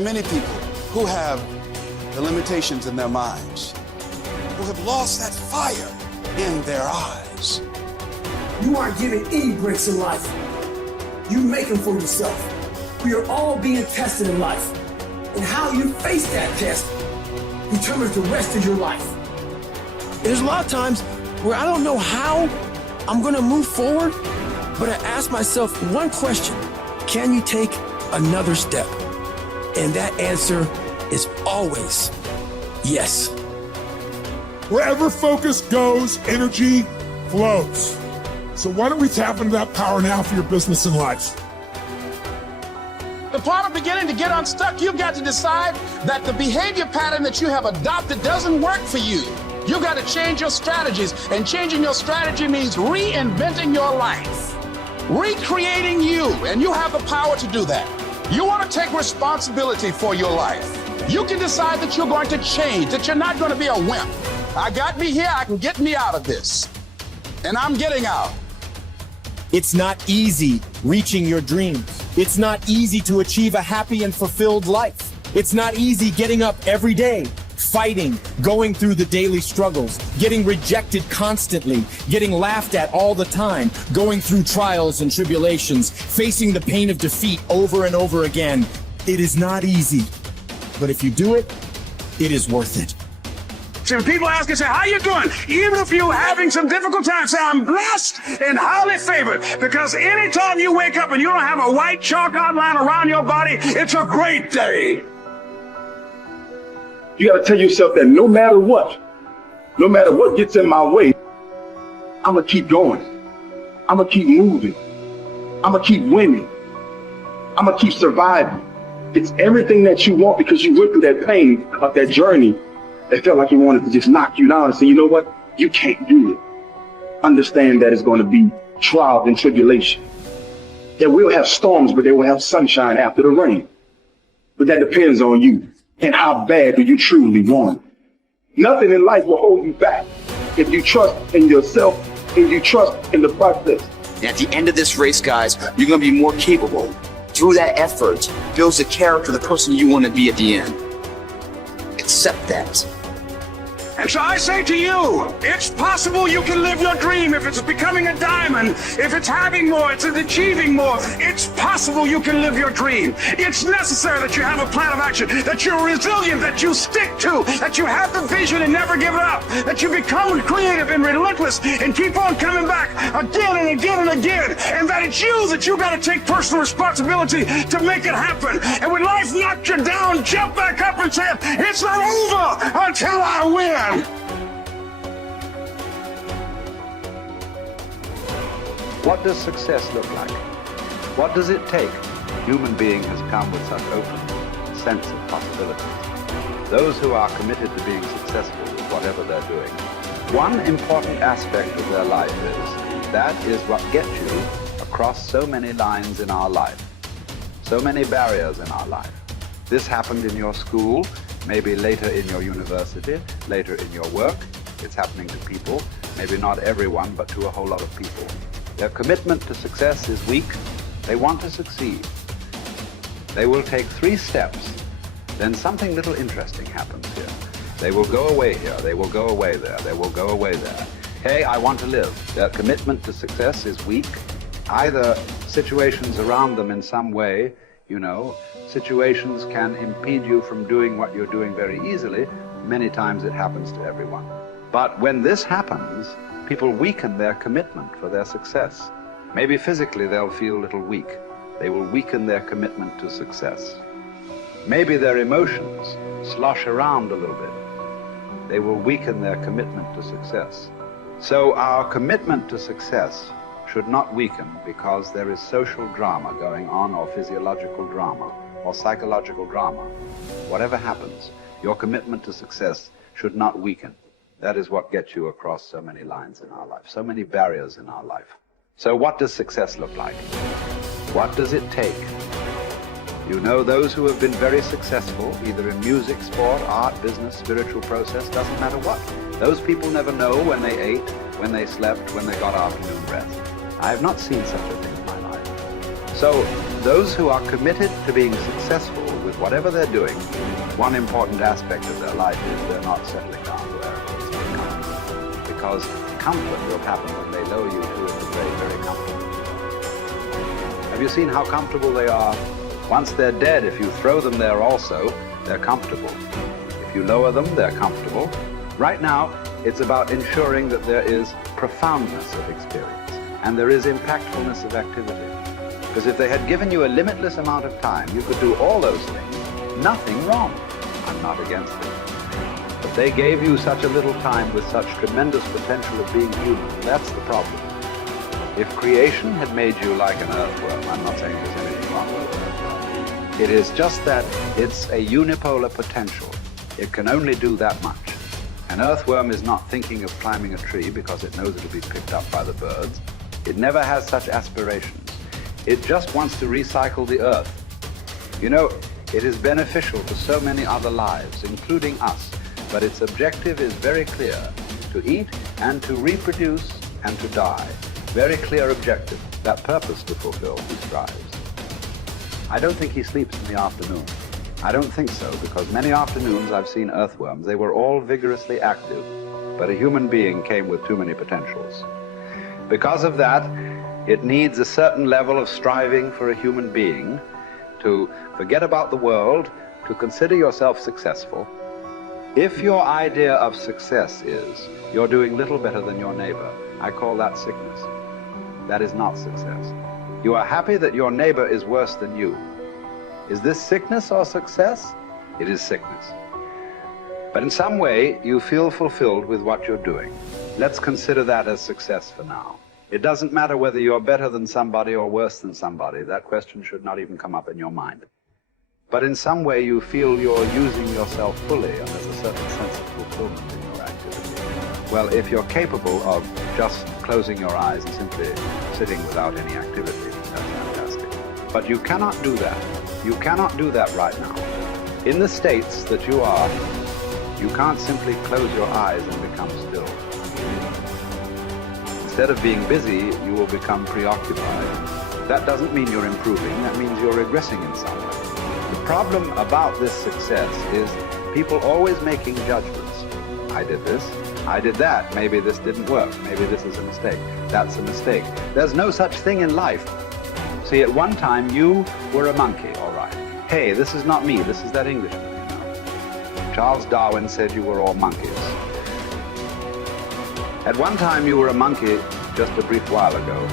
are many people who have the limitations in their minds, who have lost that fire in their eyes. You aren't given any breaks in life. You make them for yourself. We are all being tested in life. And how you face that test determines the rest of your life. There's a lot of times where I don't know how I'm gonna move forward, but I ask myself one question: can you take another step? And that answer is always yes. Wherever focus goes, energy flows. So why don't we tap into that power now for your business and life? The part of beginning to get unstuck, you've got to decide that the behavior pattern that you have adopted doesn't work for you. You've got to change your strategies, and changing your strategy means reinventing your life, recreating you, and you have the power to do that. You want to take responsibility for your life. You can decide that you're going to change, that you're not going to be a wimp. I got me here, I can get me out of this, and I'm getting out. It's not easy reaching your dreams. It's not easy to achieve a happy and fulfilled life. It's not easy getting up every day, fighting, going through the daily struggles, getting rejected constantly, getting laughed at all the time, going through trials and tribulations, facing the pain of defeat over and over again. It is not easy, but if you do it, it is worth it. So when people ask you, say, how you doing? Even if you're having some difficult times, say, I'm blessed and highly favored. Because anytime you wake up and you don't have a white chalk outline around your body, it's a great day. You got to tell yourself that no matter what gets in my way, I'm going to keep going. I'm going to keep moving. I'm going to keep winning. I'm going to keep surviving. It's everything that you want, because you went through that pain of that journey. It felt like he wanted to just knock you down and say, you know what? You can't do it. Understand that it's going to be trials and tribulation. That we'll have storms, but they will have sunshine after the rain. But that depends on you and how bad do you truly want it. Nothing in life will hold you back if you trust in yourself and you trust in the process. And at the end of this race, guys, you're going to be more capable. Through that effort, builds the character, the person you want to be at the end. Accept that. And so I say to you, it's possible you can live your dream. If it's becoming a diamond, if it's having more, it's achieving more, it's possible you can live your dream. It's necessary that you have a plan of action, that you're resilient, that you stick to, that you have the vision and never give it up, that you become creative and relentless and keep on coming back again and again and again, and that it's you that you got to take personal responsibility to make it happen. And when life knocks you down, jump back up and say, it's not over until I win. What does success look like? What does it take? Human being has come with such open sense of possibilities. Those who are committed to being successful with whatever they're doing, one important aspect of their life is, that is what gets you across so many lines in our life, so many barriers in our life. This happened in your school, maybe later in your university, later in your work. It's happening to people, maybe not everyone, but to a whole lot of people. Their commitment to success is weak. They want to succeed. They will take 3 steps. Then something little interesting happens here. They will go away here. They will go away there. They will go away there. Hey, I want to live. Their commitment to success is weak. Either situations around them in some way, situations can impede you from doing what you're doing very easily. Many times it happens to everyone. But when this happens, people weaken their commitment for their success. Maybe physically they'll feel a little weak. They will weaken their commitment to success. Maybe their emotions slosh around a little bit. They will weaken their commitment to success. So our commitment to success should not weaken because there is social drama going on, or physiological drama, or psychological drama. Whatever happens, your commitment to success should not weaken. That is what gets you across so many lines in our life, so many barriers in our life. So what does success look like? What does it take? Those who have been very successful, either in music, sport, art, business, spiritual process, doesn't matter what. Those people never know when they ate, when they slept, when they got afternoon rest. I have not seen such a thing in my life. So those who are committed to being successful with whatever they're doing, one important aspect of their life is they're not settling down wherever it's comfortable. Because comfort will happen when they lower you to the very, very comfortable. Have you seen how comfortable they are? Once they're dead, if you throw them there also, they're comfortable. If you lower them, they're comfortable. Right now, it's about ensuring that there is profoundness of experience and there is impactfulness of activity. Because if they had given you a limitless amount of time, you could do all those things, nothing wrong. I'm not against it. But they gave you such a little time with such tremendous potential of being human. That's the problem. If creation had made you like an earthworm, I'm not saying there's anything wrong with an earthworm. It is just that it's a unipolar potential. It can only do that much. An earthworm is not thinking of climbing a tree because it knows it'll be picked up by the birds. It never has such aspirations. It just wants to recycle the earth. You know, it is beneficial to so many other lives, including us, but its objective is very clear: to eat and to reproduce and to die. Very clear objective, that purpose to fulfill he strives. I don't think he sleeps in the afternoon. I don't think so, because many afternoons I've seen earthworms. They were all vigorously active, but a human being came with too many potentials. Because of that, it needs a certain level of striving for a human being to forget about the world, to consider yourself successful. If your idea of success is you're doing little better than your neighbor, I call that sickness. That is not success. You are happy that your neighbor is worse than you. Is this sickness or success? It is sickness. But in some way, you feel fulfilled with what you're doing. Let's consider that as success for now. It doesn't matter whether you're better than somebody or worse than somebody. That question should not even come up in your mind. But in some way, you feel you're using yourself fully, and there's a certain sense of fulfillment in your activity. Well, if you're capable of just closing your eyes and simply sitting without any activity, that's fantastic. But you cannot do that. You cannot do that right now. In the states that you are, you can't simply close your eyes and become still. Instead of being busy, you will become preoccupied. That doesn't mean you're improving, that means you're regressing in some way. The problem about this success is people always making judgments. I did this, I did that, maybe this didn't work, maybe this is a mistake, that's a mistake. There's no such thing in life. See, at one time you were a monkey, all right. Hey, this is not me, this is that Englishman, you know. Charles Darwin said you were all monkeys. At one time you were a monkey just a brief while ago.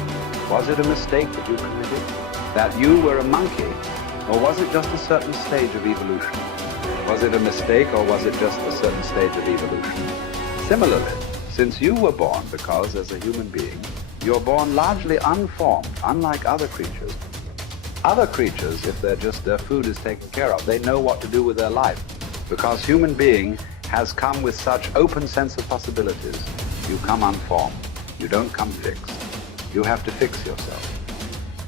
Was it a mistake that you committed? That you were a monkey? Or was it just a certain stage of evolution? Was it a mistake or was it just a certain stage of evolution? Similarly, since you were born, because as a human being, you're born largely unformed, unlike other creatures. Other creatures, if their food is taken care of, they know what to do with their life. Because human being has come with such open sense of possibilities. You come unformed. You don't come fixed. You have to fix yourself.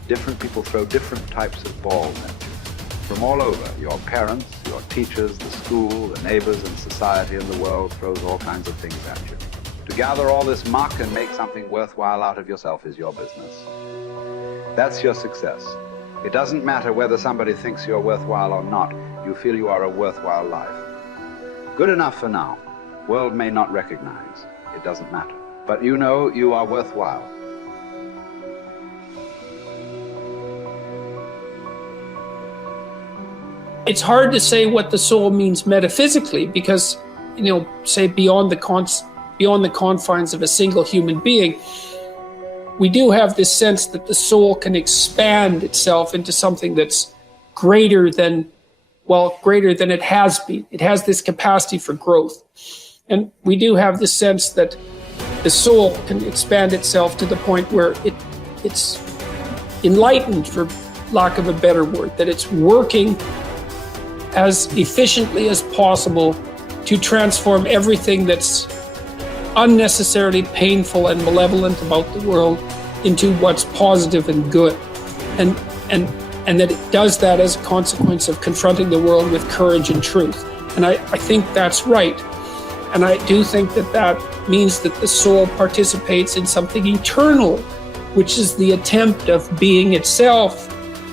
Different people throw different types of balls at you. From all over, your parents, your teachers, the school, the neighbors and society and the world throws all kinds of things at you. To gather all this muck and make something worthwhile out of yourself is your business. That's your success. It doesn't matter whether somebody thinks you're worthwhile or not. You feel you are a worthwhile life. Good enough for now. World may not recognize. It doesn't matter. But you know you are worthwhile. It's hard to say what the soul means metaphysically because, say beyond the confines of a single human being, we do have this sense that the soul can expand itself into something that's greater than it has been. It has this capacity for growth. And we do have the sense that the soul can expand itself to the point where it's enlightened, for lack of a better word, that it's working as efficiently as possible to transform everything that's unnecessarily painful and malevolent about the world into what's positive and good. And that it does that as a consequence of confronting the world with courage and truth. And I think that's right. And I do think that means that the soul participates in something eternal, which is the attempt of being itself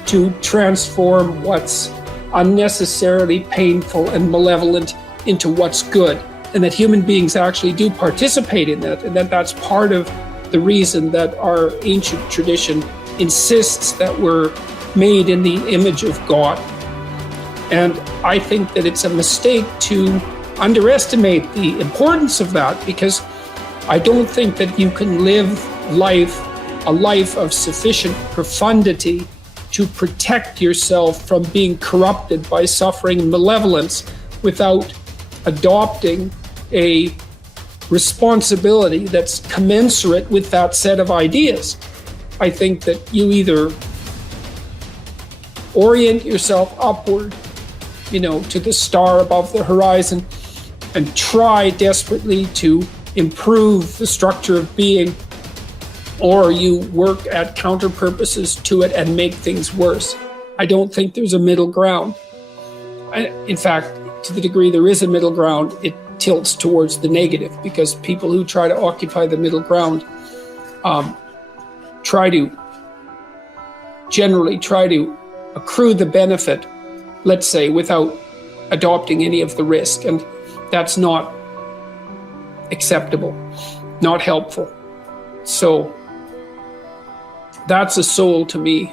to transform what's unnecessarily painful and malevolent into what's good, and that human beings actually do participate in that, and that that's part of the reason that our ancient tradition insists that we're made in the image of God. And I think that it's a mistake to underestimate the importance of that, because I don't think that you can live a life of sufficient profundity to protect yourself from being corrupted by suffering and malevolence without adopting a responsibility that's commensurate with that set of ideas. I think that you either orient yourself upward, to the star above the horizon, and try desperately to improve the structure of being, or you work at counter purposes to it and make things worse. I don't think there's a middle ground. In fact, to the degree there is a middle ground, it tilts towards the negative, because people who try to occupy the middle ground generally try to accrue the benefit, let's say, without adopting any of the risk. And that's not acceptable, not helpful. So that's a soul to me.